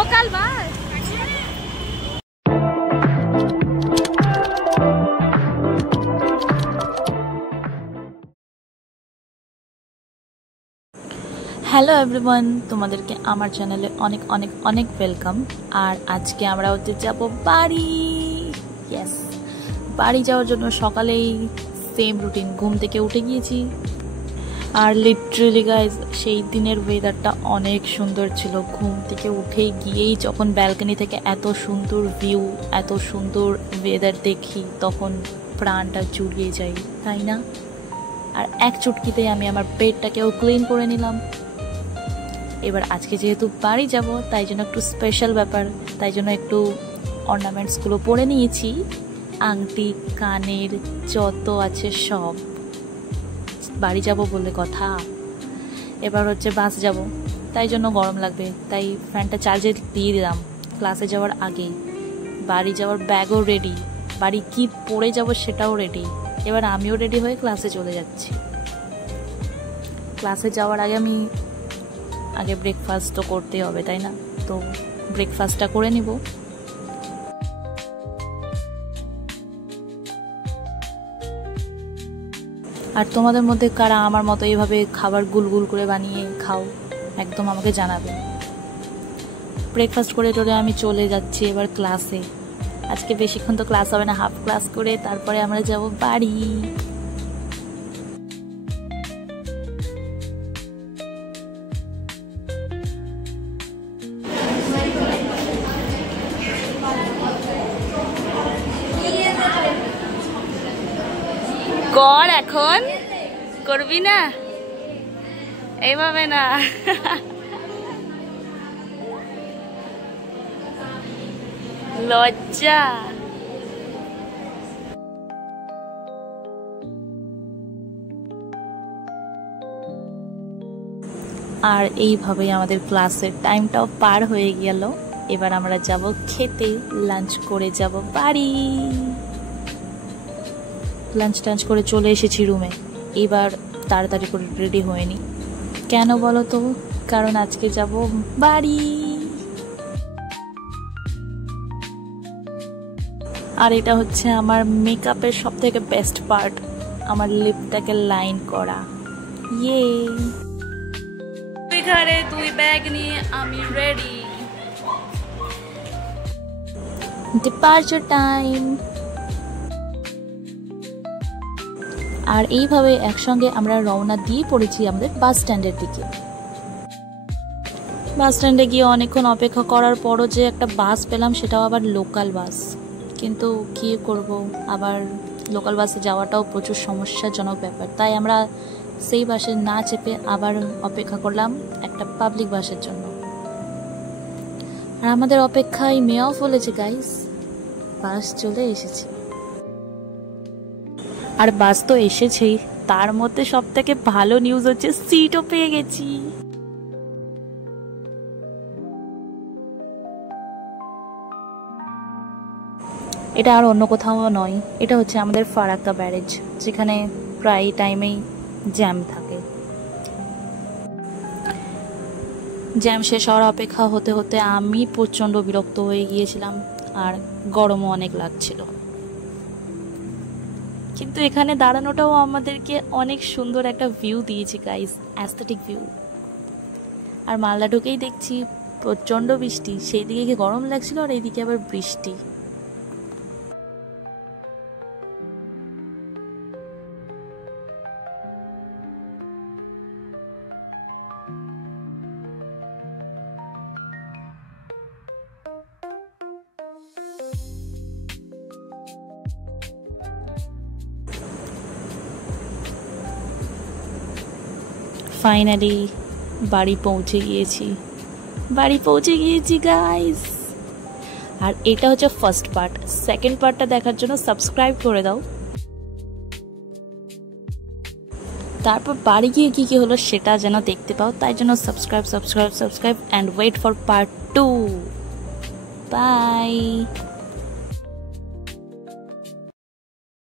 Local bus. Hello everyone, তোমাদেরকে আমার চ্যানেলে অনেক অনেক অনেক ওয়েলকাম। আর আজকে আমরা হচ্ছে যাবো বাড়ি। ইয়েস, বাড়ি যাওয়ার জন্য সকালেই সেম রুটিন, ঘুম থেকে উঠে গিয়েছি। আর লিটারেলি গাইজ, সেই দিনের ওয়েদারটা অনেক সুন্দর ছিল। ঘুম থেকে উঠে গিয়েই যখন ব্যালকনি থেকে এত সুন্দর ভিউ, এত সুন্দর ওয়েদার দেখি, তখন প্রাণটা জুড়িয়ে যায়, তাই না? আর এক চুটকিতেই আমি আমার বেডটাকেও ক্লিন করে নিলাম। এবার আজকে যেহেতু বাড়ি যাব, তাই জন্য একটু স্পেশাল ব্যাপার, তাই জন্য একটু অর্নামেন্টসগুলো পরে নিয়েছি। আংটি, কানের যত আছে সব। বাড়ি যাব বলে কথা। এবার হচ্ছে বাস যাব, তাই জন্য গরম লাগবে, তাই ফ্যানটা চার্জে দিয়ে দিলাম ক্লাসে যাওয়ার আগে। বাড়ি যাওয়ার ব্যাগও রেডি, বাড়ি কি পরে যাব সেটাও রেডি। এবার আমিও রেডি হয়ে ক্লাসে চলে যাচ্ছি। ক্লাসে যাওয়ার আগে আগে ব্রেকফাস্ট তো করতে হবে, তাই না? তো ব্রেকফাস্টটা করে নিব। আর তোমাদের মধ্যে কারা আমার মতো এইভাবে খাবার গুলগুল করে বানিয়ে খাও, একদম আমাকে জানাবে। ব্রেকফাস্ট করে টোরে আমি চলে যাচ্ছি এবার ক্লাসে। আজকে বেশিক্ষণ তো ক্লাস হবে না, হাফ ক্লাস করে তারপরে আমরা যাব বাড়ি। কর, এখন করবি না, এইভাবে না। লজ্জা। আর এইভাবেই আমাদের ক্লাসের টাইমটাও পার হয়ে গেল। এবার আমরা যাব খেতে, লাঞ্চ করে যাব বাড়ি। লাঞ্চ টাঞ্চ করে চলে এসেছি রুমে। এবার তাড়াতাড়ি করে রেডি হয়নি, কেন বলো তো? কারণ আজকে যাব বাড়ি। আর এটা হচ্ছে আমার মেকআপের সব থেকে বেস্ট পার্ট, আমার লিপটাকে লাইন করা। ইয়ে, তুই ঘরে, তুই ব্যাগ নিয়ে, আমি রেডি। Departure time. আর এইভাবে একসঙ্গে আমরা রওনা দিয়ে পড়েছি আমাদের বাস স্ট্যান্ডের দিকে। বাস স্ট্যান্ডে গিয়ে অনেকক্ষণ অপেক্ষা করার পরও যে একটা বাস পেলাম, সেটাও আবার লোকাল বাস। কিন্তু কি করব, আবার লোকাল বাসে যাওয়াটাও প্রচুর সমস্যাজনক ব্যাপার, তাই আমরা সেই বাসে না চেপে আবার অপেক্ষা করলাম একটা পাবলিক বাসের জন্য। আর আমাদের অপেক্ষায় মেয়েও বলেছে গাইস, বাস চলে এসেছে। আর বাস তো এসেছেই, তার মধ্যে সব থেকে ভালো নিউজ হচ্ছে সিটও পেয়ে গেছি। এটা আর অন্য কোথাও নয়, এটা হচ্ছে আমাদের ফারাক্কা ব্যারেজ, যেখানে প্রায় টাইমেই জ্যাম থাকে। জ্যাম শেষ হওয়ার অপেক্ষা হতে হতে আমি প্রচণ্ড বিরক্ত হয়ে গিয়েছিলাম, আর গরমও অনেক লাগছিল। কিন্তু এখানে দাঁড়ানোটাও আমাদেরকে অনেক সুন্দর একটা ভিউ দিয়েছে গাইস, অ্যাস্থেটিক ভিউ। আর মালদা ঢুকেই দেখছি প্রচণ্ড বৃষ্টি, সেই দিকে কি গরম লাগছিল, আর এইদিকে আবার বৃষ্টি। ফাইনালি বাড়ি পৌঁছে গিয়েছি গাইস। আর এটা হচ্ছে ফার্স্ট পার্ট, সেকেন্ড পার্টটা দেখার জন্য সাবস্ক্রাইব করে দাও। তারপর বাড়ি গিয়ে কি কি হলো সেটা যেন দেখতে পাও, তাই জন্য subscribe and wait for part 2। By.